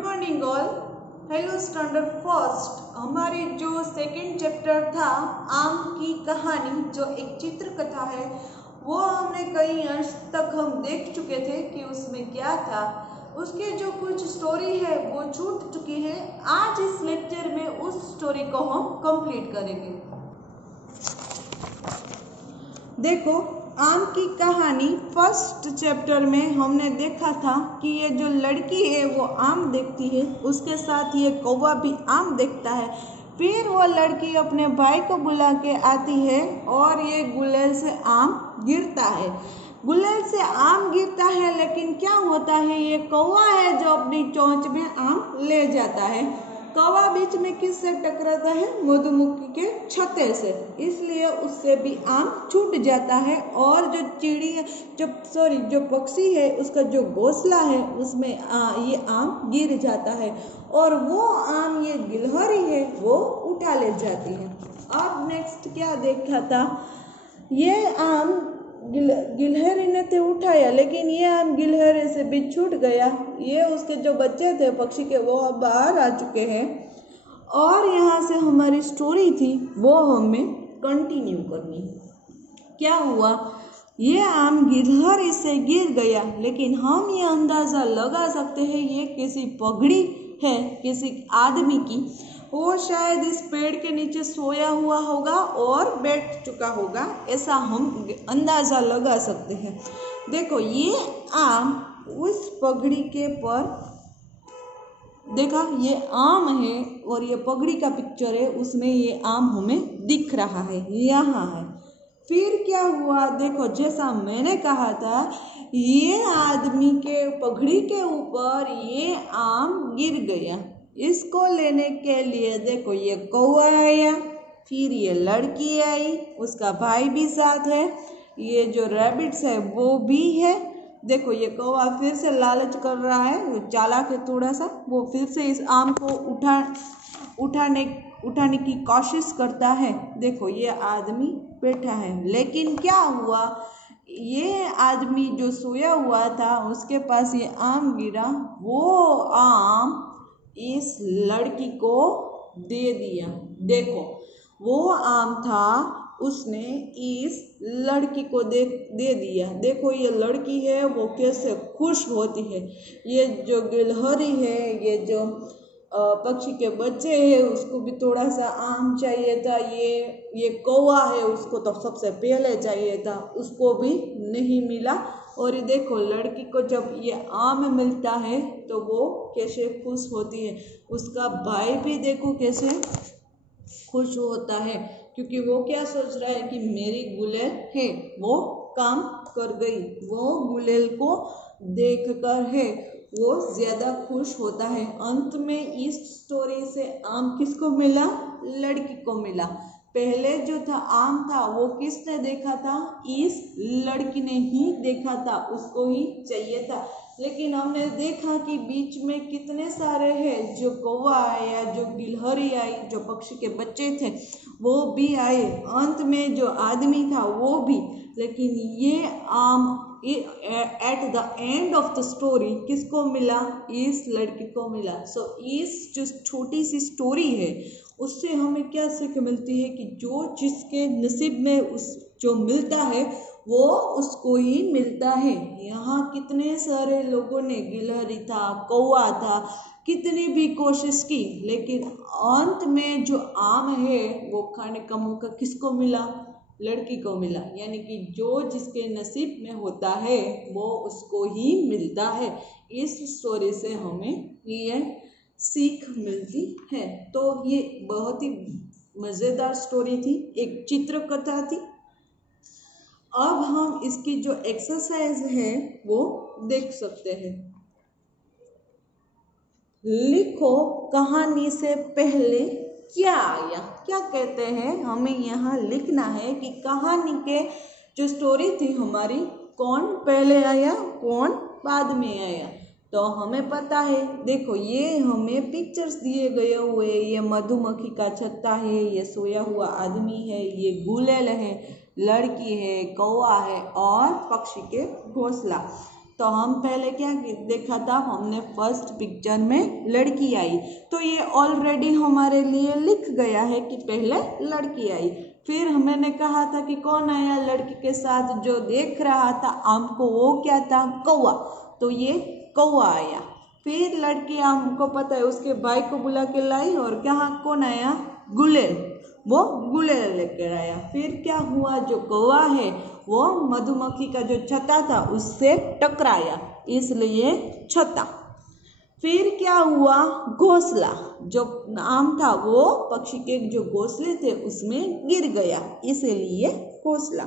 Morning all. Hello standard first. हमारी जो second chapter था आम की कहानी, जो एक चित्र कथा है, वो हमने कई अंश तक हम देख चुके थे कि उसमें क्या था। उसके जो कुछ स्टोरी है वो छूट चुकी है। आज इस लेक्चर में उस स्टोरी को हम कंप्लीट करेंगे। देखो, आम की कहानी फर्स्ट चैप्टर में हमने देखा था कि ये जो लड़की है वो आम देखती है, उसके साथ ये कौवा भी आम देखता है। फिर वो लड़की अपने भाई को बुला के आती है और ये गुलेल से आम गिरता है। गुलेल से आम गिरता है, लेकिन क्या होता है, ये कौवा है जो अपनी चोंच में आम ले जाता है। कौवा बीच में किससे टकराता है? मधुमक्खी के छत्ते से, इसलिए उससे भी आम छूट जाता है। और जो चिड़िया जो पक्षी है, उसका जो घोंसला है उसमें ये आम गिर जाता है और वो आम ये गिलहरी है वो उठा ले जाती है। अब नेक्स्ट क्या देखा था, ये आम गिलहरी ने तो उठाया, लेकिन ये आम गिलहरी से भी छूट गया। ये उसके जो बच्चे थे पक्षी के, वो अब बाहर आ चुके हैं और यहाँ से हमारी स्टोरी थी वो हमें कंटिन्यू करनी। क्या हुआ, ये आम गिलहरी से गिर गया, लेकिन हम ये अंदाज़ा लगा सकते हैं ये किसी पगड़ी है, किसी आदमी की। वो शायद इस पेड़ के नीचे सोया हुआ होगा और बैठ चुका होगा, ऐसा हम अंदाज़ा लगा सकते हैं। देखो, ये आम उस पगड़ी के पर देखा, ये आम है और ये पगड़ी का पिक्चर है, उसमें ये आम हमें दिख रहा है, यहाँ है। फिर क्या हुआ, देखो, जैसा मैंने कहा था, ये आदमी के पगड़ी के ऊपर ये आम गिर गया। इसको लेने के लिए देखो, ये कौवा आया, फिर ये लड़की आई, उसका भाई भी साथ है, ये जो रैबिट्स है वो भी है। देखो, ये कौवा फिर से लालच कर रहा है, वो चालाक है थोड़ा सा, वो फिर से इस आम को उठाने की कोशिश करता है। देखो, ये आदमी बैठा है, लेकिन क्या हुआ, ये आदमी जो सोया हुआ था उसके पास ये आम गिरा, वो आम इस लड़की को दे दिया। देखो, वो आम था, उसने इस लड़की को दे दिया। देखो, ये लड़की है वो कैसे खुश होती है। ये जो गिलहरी है, ये जो पक्षी के बच्चे हैं, उसको भी थोड़ा सा आम चाहिए था। ये कौवा है, उसको तो सबसे पहले चाहिए था, उसको भी नहीं मिला। और ये देखो, लड़की को जब ये आम मिलता है तो वो कैसे खुश होती है। उसका भाई भी देखो कैसे खुश होता है, क्योंकि वो क्या सोच रहा है कि मेरी गुलेल है वो काम कर गई। वो गुलेल को देखकर है वो ज्यादा खुश होता है। अंत में इस स्टोरी से आम किसको मिला? लड़की को मिला। पहले जो था आम था वो किसने देखा था? इस लड़की ने ही देखा था, उसको ही चाहिए था। लेकिन हमने देखा कि बीच में कितने सारे हैं, जो कौवा आया, जो गिलहरी आई, जो पक्षी के बच्चे थे वो भी आए, अंत में जो आदमी था वो भी। लेकिन ये आम at the end of the story किसको मिला? इस लड़की को मिला। सो इस जो छोटी सी स्टोरी है उससे हमें क्या सीख मिलती है कि जो जिसके नसीब में उस जो मिलता है वो उसको ही मिलता है। यहाँ कितने सारे लोगों ने, गिलहरी था, कौवा था, कितनी भी कोशिश की, लेकिन अंत में जो आम है वो खाने का मौका किसको मिला? लड़की को मिला। यानी कि जो जिसके नसीब में होता है वो उसको ही मिलता है। इस स्टोरी से हमें ये सीख मिलती है। तो ये बहुत ही मज़ेदार स्टोरी थी, एक चित्र कथा थी। अब हम इसकी जो एक्सरसाइज है वो देख सकते हैं। लिखो, कहानी से पहले क्या आया। क्या कहते हैं, हमें यहाँ लिखना है कि कहानी के जो स्टोरी थी हमारी, कौन पहले आया, कौन बाद में आया। तो हमें पता है, देखो, ये हमें पिक्चर्स दिए गए हुए, ये मधुमक्खी का छत्ता है, ये सोया हुआ आदमी है, ये गुलेल है, लड़की है, कौवा है और पक्षी के घोंसला। तो हम पहले क्या देखा था, हमने फर्स्ट पिक्चर में लड़की आई, तो ये ऑलरेडी हमारे लिए लिख गया है कि पहले लड़की आई। फिर मैंने कहा था कि कौन आया लड़की के साथ, जो देख रहा था आम को, वो क्या था, कौवा, तो ये कौवा आया। फिर लड़की आम को पता है उसके भाई को बुला के लाई, और कहाँ कौन आया, गुलेल, वो गुलेल लेकर आया। फिर क्या हुआ, जो कौवा है वो मधुमक्खी का जो छत्ता था उससे टकराया, इसलिए छत्ता। फिर क्या हुआ, घोंसला, जो आम था वो पक्षी के जो घोंसले थे उसमें गिर गया, इसीलिए घोंसला।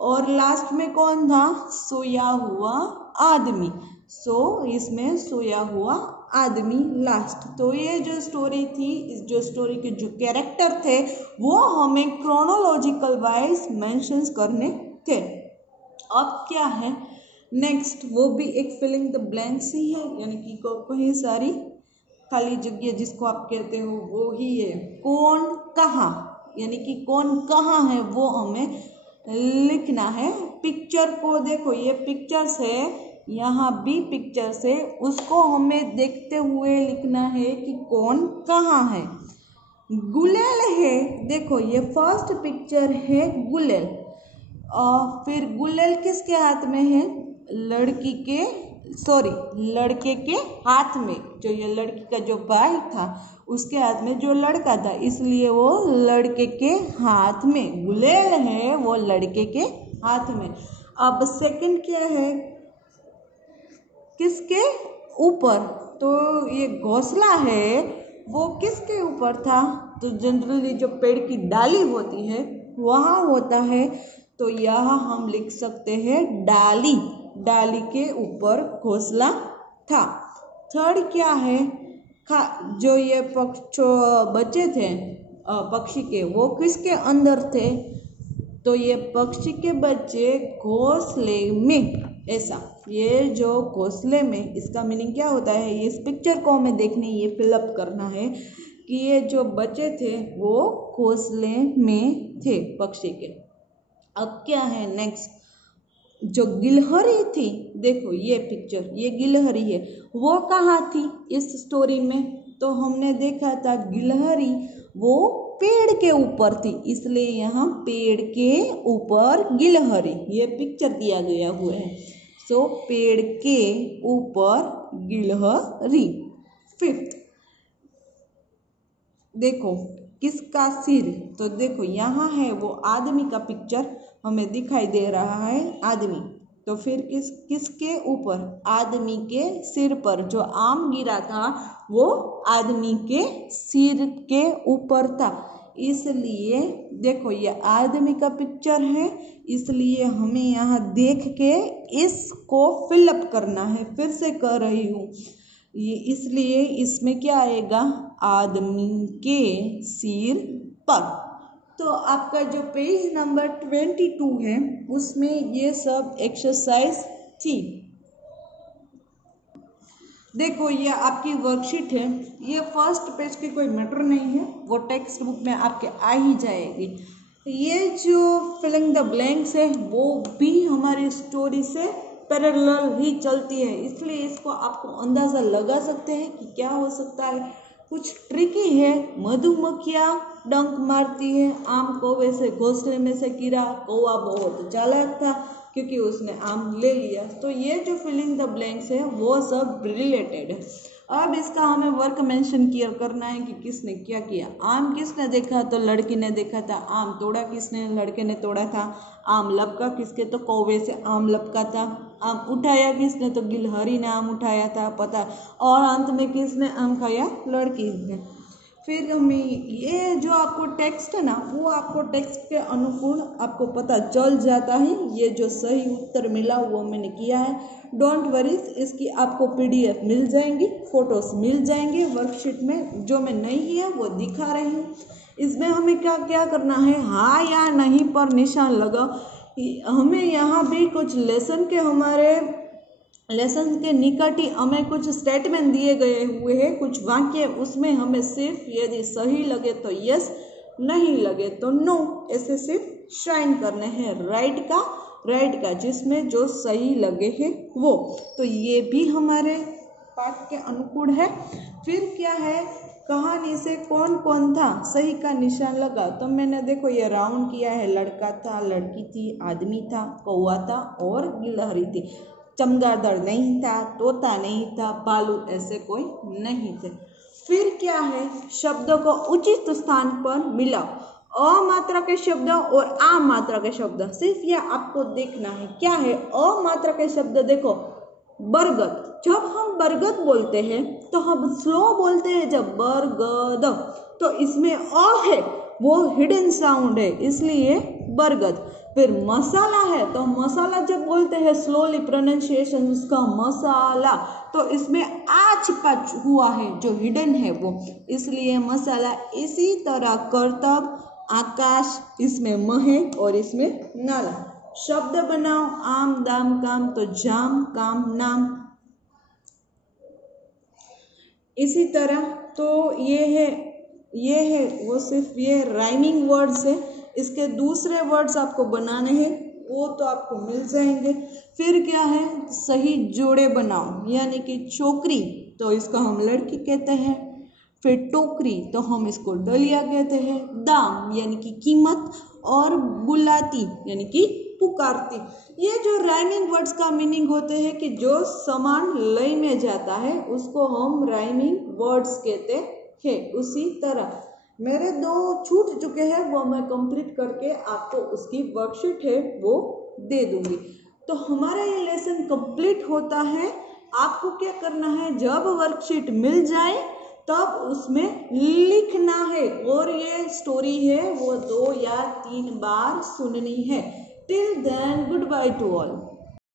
और लास्ट में कौन था, सोया हुआ आदमी, इसमें सोया हुआ आदमी लास्ट। तो ये जो स्टोरी थी, इस जो स्टोरी के जो कैरेक्टर थे वो हमें क्रोनोलॉजिकल वाइज मेंशंस करने थे। अब क्या है नेक्स्ट, वो भी एक फिलिंग द ब्लैंक्स ही है, यानी कि कहीं सारी खाली जगह जिसको आप कहते हो वो ही है। कौन कहाँ, यानी कि कौन कहाँ है वो हमें लिखना है। पिक्चर को देखो, ये पिक्चर्स है, यहाँ भी पिक्चर्स है, उसको हमें देखते हुए लिखना है कि कौन कहाँ है। गुलेल है, देखो ये फर्स्ट पिक्चर है गुलेल, और फिर गुलेल किसके हाथ में है, लड़के के हाथ में, जो ये लड़की का जो भाई था उसके हाथ में जो लड़का था, इसलिए वो लड़के के हाथ में, गुलेल है वो लड़के के हाथ में। अब सेकंड क्या है, किसके ऊपर, तो ये घोंसला है वो किसके ऊपर था, तो जनरली जो पेड़ की डाली होती है वहाँ होता है, तो यहाँ हम लिख सकते हैं डाली के ऊपर घोंसला था। थर्ड क्या है, जो ये बच्चे थे पक्षी के, वो किसके अंदर थे, तो ये पक्षी के बच्चे घोंसले में, ऐसा ये जो घोंसले में, इसका मीनिंग क्या होता है, इस पिक्चर को हमें देखने, ये फिलअप करना है कि ये जो बच्चे थे वो घोंसले में थे पक्षी के। अब क्या है नेक्स्ट, जो गिलहरी थी, देखो ये पिक्चर, ये गिलहरी है, वो कहाँ थी इस स्टोरी में, तो हमने देखा था गिलहरी वो पेड़ के ऊपर थी, इसलिए यहाँ पेड़ के ऊपर गिलहरी, ये पिक्चर दिया गया हुआ है। पेड़ के ऊपर गिलहरी। फिफ्थ देखो किसका सिर, तो देखो यहाँ है वो आदमी का पिक्चर हमें दिखाई दे रहा है, आदमी, तो फिर किसके ऊपर, आदमी के सिर पर, जो आम गिरा था वो आदमी के सिर के ऊपर था, इसलिए देखो ये आदमी का पिक्चर है, इसलिए हमें यहाँ देख के इसको फिलअप करना है। फिर से कर रही हूँ ये, इसलिए इसमें क्या आएगा, आदमी के सिर पर। तो आपका जो पेज नंबर 22 है उसमें ये सब एक्सरसाइज थी। देखो ये आपकी वर्कशीट है, ये फर्स्ट पेज की कोई मैटर नहीं है, वो टेक्स्ट बुक में आपके आ ही जाएगी। ये जो फिलिंग द ब्लैंक्स है वो भी हमारी स्टोरी से पैरेलल ही चलती है, इसलिए इसको आपको अंदाज़ा लगा सकते हैं कि क्या हो सकता है। कुछ ट्रिकी है, मधुमक्खियाँ डंक मारती है आम को, वैसे घोंसले में से गिरा, कौवा बहुत चालाक था क्योंकि उसने आम ले लिया। तो ये जो फिलिंग द ब्लैंक्स है वो सब रिलेटेड है। अब इसका हमें वर्क मेंशन किया करना है कि किसने क्या किया। आम किसने देखा, तो लड़की ने देखा था। आम तोड़ा किसने, लड़के ने तोड़ा था। आम लपका किसके, तो कौवे से आम लपका था। आम उठाया किसने, तो गिलहरी ने आम उठाया था, पता। और अंत में किसने आम खाया, लड़की ने। फिर हमें ये जो आपको टेक्स्ट है ना, वो आपको टेक्स्ट के अनुकूल आपको पता चल जाता है। ये जो सही उत्तर मिला वो मैंने किया है, डोंट वरी, इसकी आपको PDF मिल जाएंगी, फोटोज मिल जाएंगे वर्कशीट में। जो मैं नहीं है वो दिखा रही हूँ। इसमें हमें क्या क्या करना है, हाँ या नहीं पर निशान लगाओ। हमें यहाँ भी कुछ लेसन के निकट ही हमें कुछ स्टेटमेंट दिए गए हुए हैं, कुछ वाक्य, उसमें हमें सिर्फ यदि सही लगे तो यस, नहीं लगे तो नो, ऐसे सिर्फ शाइन करने हैं। राइट का राइट का, जिसमें जो सही लगे है वो। तो ये भी हमारे पाठ के अनुकूल है। फिर क्या है, कहानी से कौन कौन था, सही का निशान लगा। तो मैंने देखो ये राउंड किया है, लड़का था, लड़की थी, आदमी था, कौवा था और गिलहरी थी। चमगादड़ नहीं था, तोता नहीं था, भालू ऐसे कोई नहीं थे। फिर क्या है, शब्द को उचित स्थान पर मिलाओ। अ मात्रा के शब्द और आ मात्रा के शब्द, सिर्फ ये आपको देखना है। क्या है अ मात्रा के शब्द, देखो बरगद। जब हम बरगद बोलते हैं तो हम स्लो बोलते हैं, जब बरगद, तो इसमें अ है, वो हिडन साउंड है, इसलिए बरगद। फिर मसाला है, तो मसाला जब बोलते हैं स्लोली प्रोनाउंसिएशन उसका मसाला, तो इसमें आ छिपा हुआ है जो हिडन है वो, इसलिए मसाला। इसी तरह करतब, आकाश, इसमें म है और इसमें नाला। शब्द बनाओ, आम दाम काम, तो जाम काम नाम। इसी तरह तो ये है वो सिर्फ ये राइमिंग वर्ड्स है। इसके दूसरे वर्ड्स आपको बनाने हैं, वो तो आपको मिल जाएंगे। फिर क्या है, सही जोड़े बनाओ, यानी कि छोकरी तो इसका हम लड़की कहते हैं। फिर टोकरी तो हम इसको डलिया कहते हैं। दाम यानी कि कीमत, और बुलाती यानी कि पुकारती। ये जो राइमिंग वर्ड्स का मीनिंग होते हैं कि जो समान लय में जाता है उसको हम राइमिंग वर्ड्स कहते हैं। उसी तरह मेरे 2 छूट चुके हैं, वो मैं कंप्लीट करके आपको उसकी वर्कशीट है वो दे दूंगी। तो हमारा ये लेसन कंप्लीट होता है। आपको क्या करना है, जब वर्कशीट मिल जाए तब उसमें लिखना है, और ये स्टोरी है वो 2 या 3 बार सुननी है। Till then good bye to all.